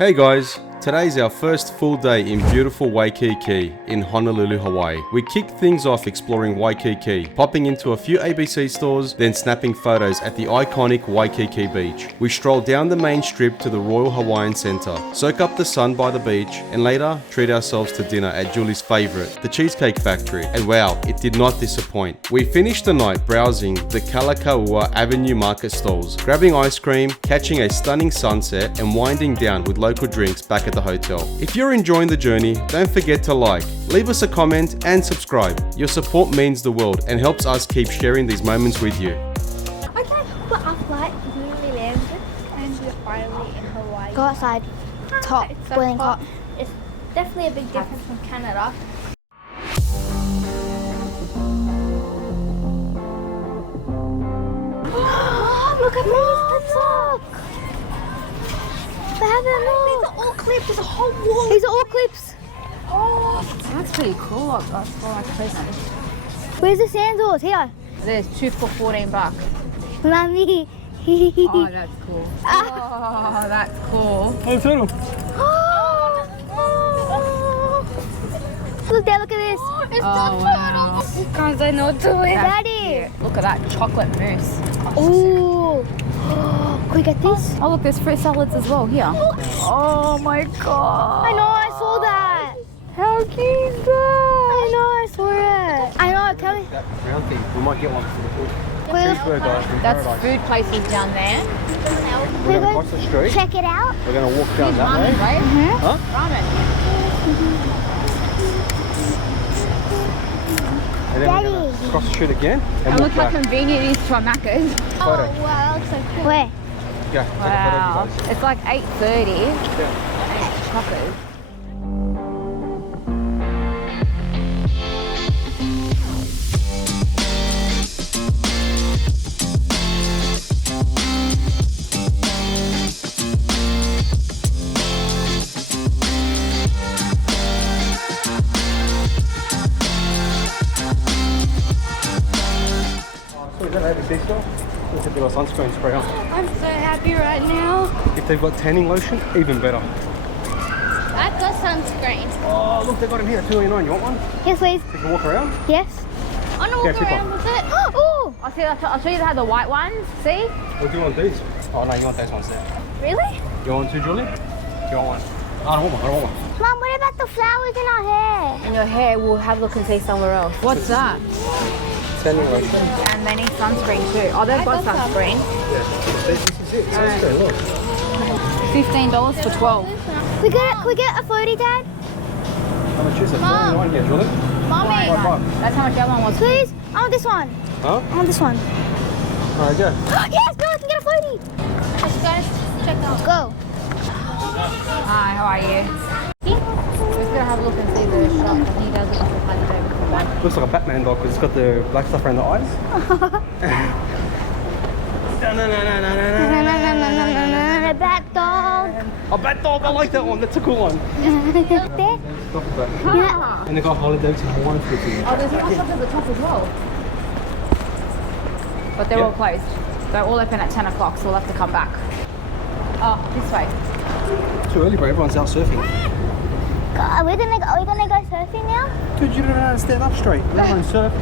Hey guys, today's our first full day in beautiful Waikiki in Honolulu, Hawaii. We kick things off exploring Waikiki, popping into a few ABC stores, then snapping photos at the iconic Waikiki Beach. We stroll down the main strip to the Royal Hawaiian Centre, soak up the sun by the beach, and later treat ourselves to dinner at Julie's favourite, the Cheesecake Factory. And wow, it did not disappoint. We finished the night browsing the Kalakaua Avenue market stalls, grabbing ice cream, catching a stunning sunset, and winding down with local drinks back at the hotel. If you're enjoying the journey, don't forget to like, leave us a comment and subscribe. Your support means the world and helps us keep sharing these moments with you. Okay, well, our flight is literally landed and we're finally in Hawaii. Go outside. It's hot. It's so Boiling hot. hot. It's definitely a big difference from Canada. Look at these. Look. They have it. These are all clips. There's a whole wall. These are all clips. Oh, That's pretty cool. That's for like present. Where's the sandals? Here. There's 2 for $14. Mommy. Oh, that's cool. Oh, that's cool. Look there, look at this. it's Oh, wow. Guys, I know what to do it. Daddy. Look at that chocolate mousse. Ooh. Can we get this? Oh, look, there's fruit salads as well here. Oh my god. I know, I saw that. How cute is that? I know, I saw it. I know, can we? That round thing, we might get one for the food. We're That's food places down there. We're going to cross the street. check it out. We're going to walk down that Ramen, way. right? Huh? Ramen. And then we're going to cross the street again and And walk look how back. convenient it is to our Macca's. Photo. Oh, wow, that looks so cool. Where? Yeah, take Wow. a photo of you guys. It's like 8:30. Yeah. Choppers. So is that ABC store? Look at the little sunscreen spray on. I'm so happy right now. If they've got tanning lotion, even better. I've got sunscreen. Oh, look, they've got them here at $2.99. You want one? Yes, please. So you can walk around? Yes. I want to Yeah, walk keep around with it. Ooh. I'll show you how the white ones. See? Or do you want these? Oh, no, you want those ones there. Really? You want two, Julie? You want one? I don't want one, I don't want one. Mom, what about the flowers in our hair? And your hair will have a look and see somewhere else. What's that? Tanning lotion. And they need sunscreen too. Oh, they've got sunscreen. Yeah, this is it. Sunscreen, look. $15 for 12. Can we get a Foodie, Dad? How much is it? Mom. $2.99 here, Julie. Mommy. $5. That's how much the other one was. Please. I want this one. Huh? I want this one. Alright, go. Yes, Bill, I can get a Foodie. Let's go check out. Go. Hi, how are you? We're just gonna have a look and see the shop. He does look like a Haagen Dazs one. Looks like a Batman dog because it's got the black stuff around the eyes. A bat dog. A bat dog, I like that one. That's a cool one. There. Stop with that. Yeah. And they got holiday to Hawaiian food here. Oh, there's more shops at the top as well. But they're Yeah. all closed. They're all open at 10 o'clock, so we'll have to come back. Oh, this way. Too early, bro. Everyone's out surfing. Are we gonna go surfing now? Dude, you don't know how to stand up straight. Let alone surf.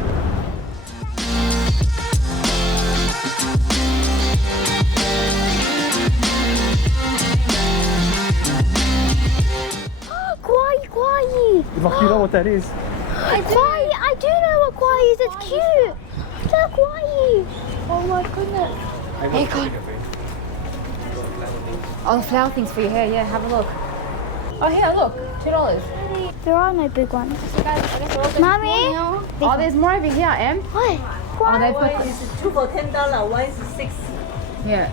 Kawaii. Like, you know what that is. Kawaii. I do know what kawaii is. It's cute. Look, kawaii. Oh my goodness. Hey, God. Oh, the flower things for your hair, yeah, have a look. Oh, here, look, $2. There are no big ones. Mommy. Oh, there's more over here, Em. What? Oh, they've got One is 2 for $10, one is 6. yeah.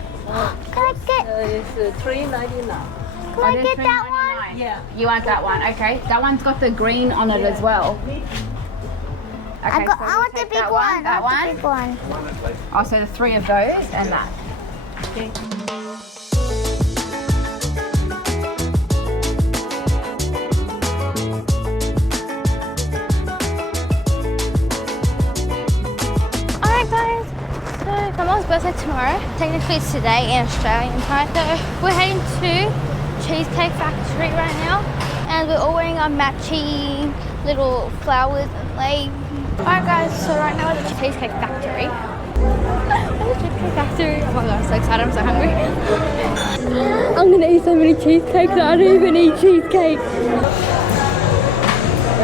Can I get? It's $3.99. Can I get that one? Yeah. You want that one? Okay. That one's got the green on it as well. Okay, I so we'll want the take big that one. That I want the one. big one. Oh, so the 3 of those and that. Okay. Alright guys, so my mom's birthday tomorrow. Technically it's today in Australian time. So we're heading to Cheesecake Factory right now, and we're all wearing our matchy little flowers and legs. Alright guys, so right now we're at the Cheesecake Factory. Cheesecake Factory. Oh my god, I'm so excited, I'm so hungry. I'm gonna eat so many cheesecakes, I don't even eat cheesecake. There's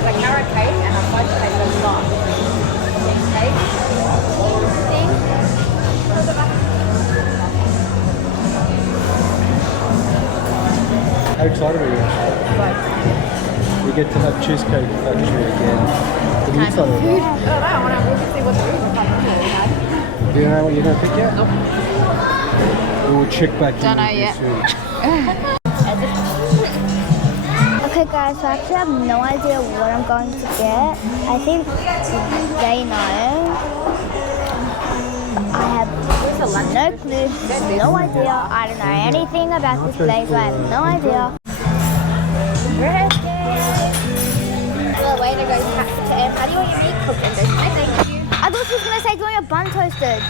a carrot cake and a fudge cake that's not. Cheesecake. How excited are you? We get to have Cheesecake Factory again. What are you excited about? I don't know, I want to see what the food is. Do you know what you're going to pick yet? Nope. We'll check back Don't in know with you yet. soon. Okay guys, so I actually have no idea what I'm going to get. I think they know. I have no clue, no idea. I don't know anything about this place, I have no idea. The way to go back to him. How do you want your meat cooked? And goes, thank you. I thought she was going to say, do you want your bun toasted?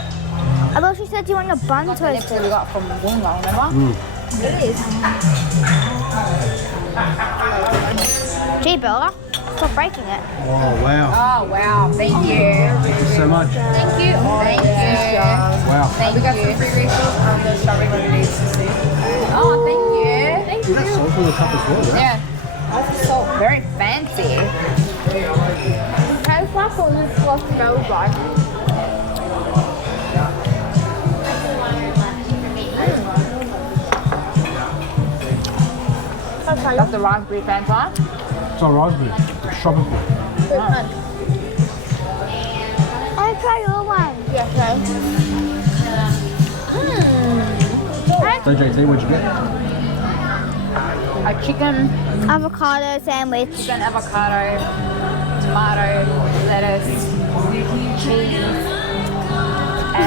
I thought she said, do you want your bun Next thing we toasted? got from Woonga, remember? It is. Gee, Bella, stop breaking it. Oh, wow. Oh wow, thank you. Thank you so much. Thank you. Thank you. Wow. Thank you. Free refills on the strawberry lemonade to see. Oh, thank you. Is that salt on the cup as well? Yeah. That's so very fancy. How far from this was smells like? That's the raspberry Fanta. It's not raspberry. It's tropical. I'll try your one. So JT, what'd you get? A chicken Avocado sandwich. avocado, tomato, lettuce, cheese,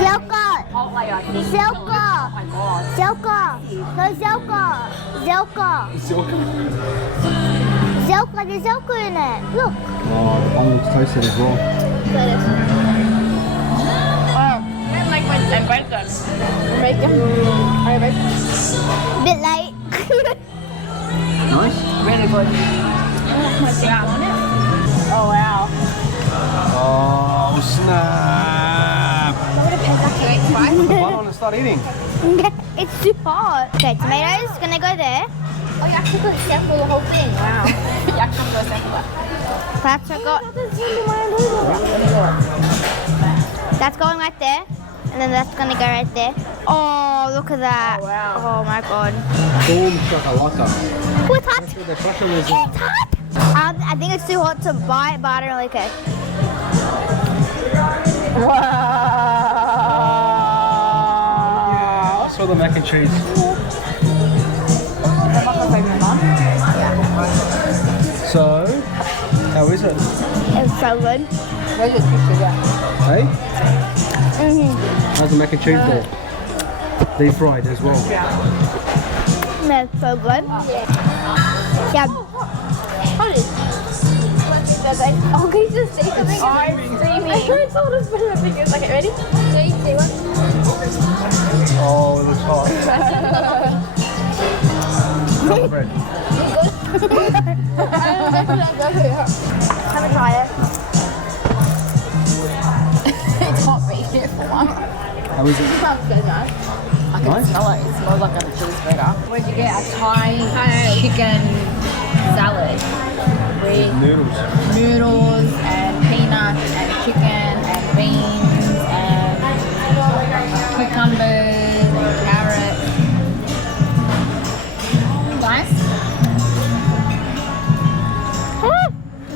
Zelka! hot layer. Zelka! Oh my god. Zelka! No, Zelka! Zelka! Zelka, there's Zelka in it. Look. Oh, the bun looks toasted as well. Like when and bacon. Bit late. Nice. Really good. Oh wow. Oh, snap. Put the bun on and start eating. It's too hot. Okay, tomatoes, gonna go there. Oh, you actually could sample the whole thing. Wow. You actually go sample it. That's going right there. And then that's gonna go right there. Oh, look at that. Oh, wow. Oh my god. Boom shakalaka. What's hot? The pressure is It's hot! I think it's too hot to buy it, but I don't really care. I saw the mac and cheese. So, how is it? It's so good. Hey? Mm-hmm. How's the mac and cheese ball? Deep fried as well. No, it's so good. Yeah. Oh, can you just say something? I'm streaming. I told us, but I think it's okay. Ready? 3, 2, 1. Oh, it looks hot. Not bread. Have a try it. It's hot bacon for one. How is it? Sounds good, man. I can Nice. smell it. It smells like a cheeseburger. Where'd you get a Thai chicken salad with Noodles. noodles and peanuts and chicken and beans and cucumbers and carrots. Nice.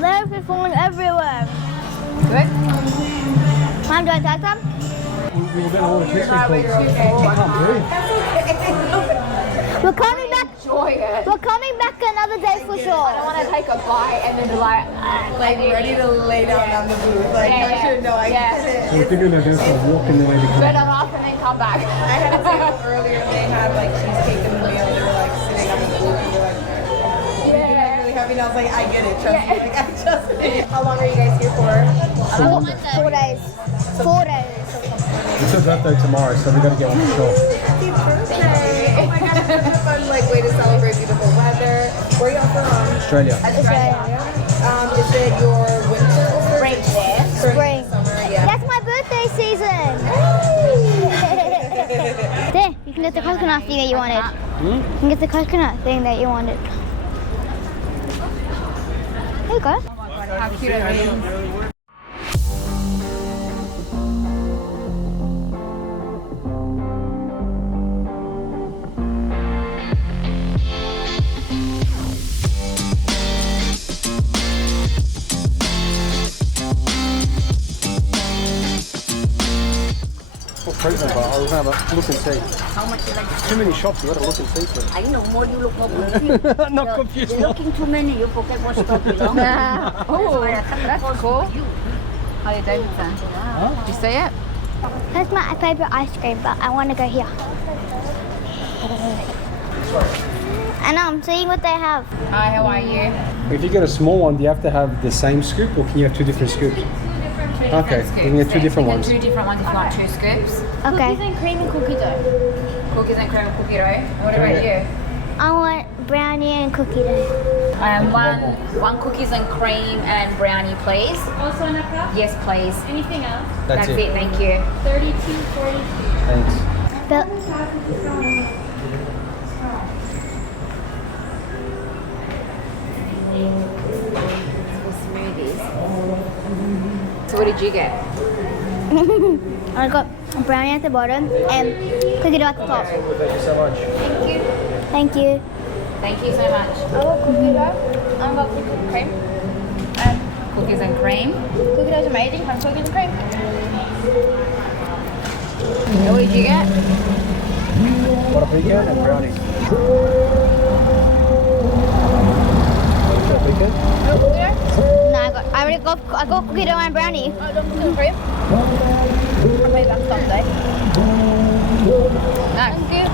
Lettuce is falling everywhere. Good. Mom, do I take some? We were going to order cheesecake balls. I can't breathe. We're coming back. Enjoy it. We're coming back another day for I sure. don't want to take a bite and then be like Ready to lay down on the booth. Like, Yeah, I should know. I yeah. get it. So we're thinking of doing some walking the way to turn it come. off and then come back. I had a table earlier. They had like cheesecake in the meal. They were like sitting on the booth. And they were like, Yeah. really happy. And I was like, I get it. Trust me. Like, I just. How long are you guys here for? 4 days. 4 days. It's her birthday tomorrow, so we've got to get on the shore. Happy birthday! Oh my gosh, it's such a fun like way to celebrate beautiful Where y'all from? Australia. Is it your winter over there? Spring. Summer, yeah. That's my birthday season. There, you can get the coconut thing that you wanted. You can get the coconut thing that you wanted. There you go. How cute are these? Present, but I'll have a look and see. How much you like? Too many shops, you gotta look and see first. I know, more you look more confused. Not confused. You're looking too many, you forget what stop you know? Oh, that's cool. Harley Davidson. Did you see it? That's my favorite ice cream, but I want to go here. And I'm seeing what they have. Hi, how are you? If you get a small one, do you have to have the same scoop or can you have two different scoops? Okay, you can get two different ones. Two different ones if you want 2 scoops. Okay. Cookies and cream and cookie dough. Cookies and cream and cookie dough. What about you? I want brownie and cookie dough. One cookies and cream and brownie, please. Also in a cup? Yes, please. Anything else? That's it. Thank you. 32.42. Thanks. But So what did you get? I got a brownie at the bottom and cookie dough at the top. Thank you so much. Thank you. Thank you so much. I got cookie dough. I got cookies and cream. Cookies and cream. Cookie dough is amazing. Have cookies and cream. And what did you get? What a pecan and brownie. Pecan? No cookie dough? No, I got cookie dough and brownie. Oh, don't cookies and cream? I made that stuff today. Nice. Thank you.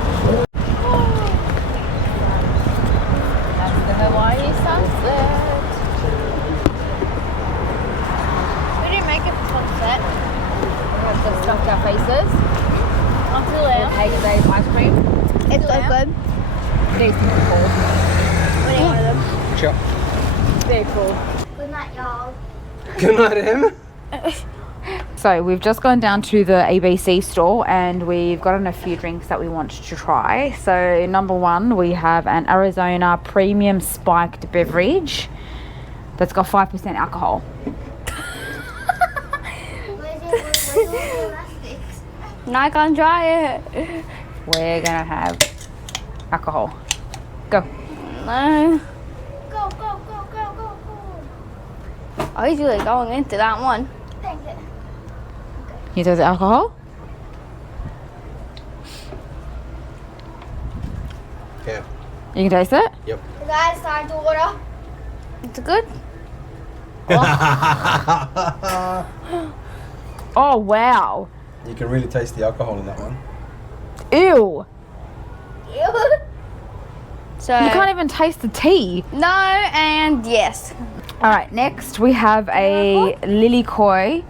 That's the Hawaii sunset. We didn't make it for sunset. We've just stuffed our faces. Until now. Haagen Dazs ice cream. It's so good. These are cool. We need one of them. Sure. Very cool. Good night, y'all. Good night, Em. So we've just gone down to the ABC store and we've gotten a few drinks that we want to try. So number 1, we have an Arizona premium spiked beverage that's got 5% alcohol. No, I can't try it. We're gonna have alcohol. Go. No. Go, go, go, go, go, go. I was really going into that one. You taste the alcohol? Yeah. You can taste it? Yep. Guys, time to order. It's good. Oh wow. You can really taste the alcohol in that one. Ew. So You can't even taste the tea. no and yes. Alright, next we have a Lilikoi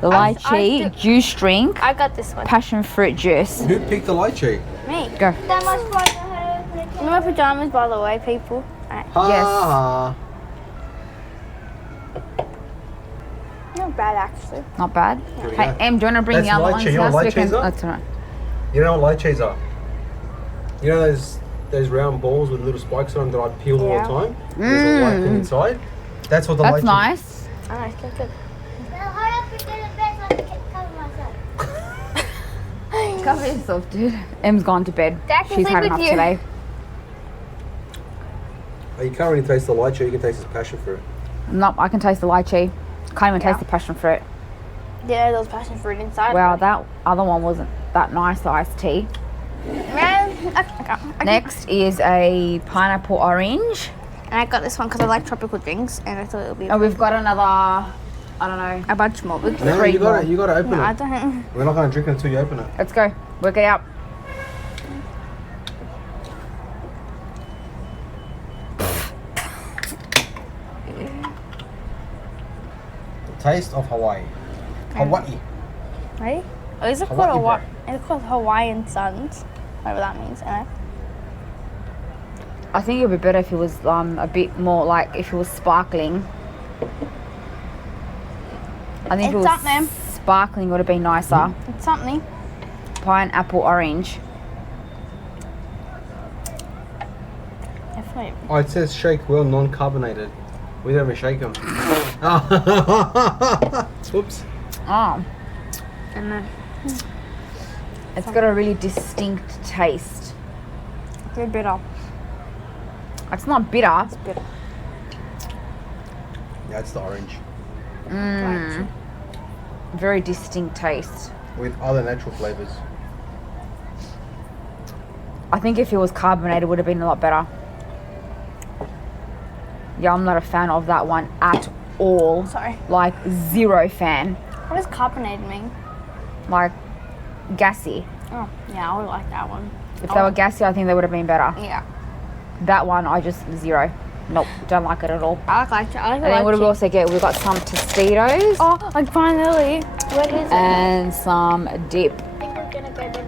lychee juice drink, I got this one. passion fruit juice. Who picked the lychee? Me. Go. That much fun. My pajamas, by the way, people. Alright. Ha. Not bad, actually. Not bad. Here we Hey, go. Em, do you want to bring That's the other lychee. ones You know now? what So we can... lychees are? That's alright. You know what lychees are? You know those round balls with little spikes on them that I peel all the time? There's a light thing inside. That's what the That's lychee nice. Alright, that's good. Cover yourself, dude. Em's gone to bed. Dad can She's sleep had with enough you. today. Oh, you can't really taste the lychee, you can taste the passion fruit. Nope, I can taste the lychee. Can't even Yeah. taste the passion fruit. Yeah, there was passion fruit inside. Wow, that other one wasn't that nice, the iced tea. Man, Next is a pineapple orange. And I got this one because I like tropical drinks, and I thought it would be And we've got another, I don't know. a bunch more. No, Three you more. gotta open No, I it. don't. We're not gonna drink it until you open it. Let's go. Work it out. The taste of Hawaii. Hawaii. Ready? Oh, these are Hawaii called bread. It's called Hawaiian Suns, whatever that means. I think it would be better if it was a bit more like if it was sparkling. I think if it It's was something. sparkling would have been nicer. It's something. Pineapple orange. Definitely. Oh, it says shake well, non-carbonated. We don't even shake them. Whoops. Oh, And then it's got a really distinct taste. it's a bit bitter. It's not bitter. It's bitter. Yeah, it's the orange. Very distinct taste. With other natural flavors. I think if it was carbonated, it would have been a lot better. Yeah, I'm not a fan of that one at all. Sorry. Like, zero fan. What does carbonated mean? Like, gassy. Oh, yeah, I would like that one. If they were gassy, I think they would have been better. Yeah. That one, I just, zero. Nope, don't like it at all. I like it. I like And then what do we also get? We've got some Tostitos Oh, like finally. What is it? and some dip. I think we're gonna go to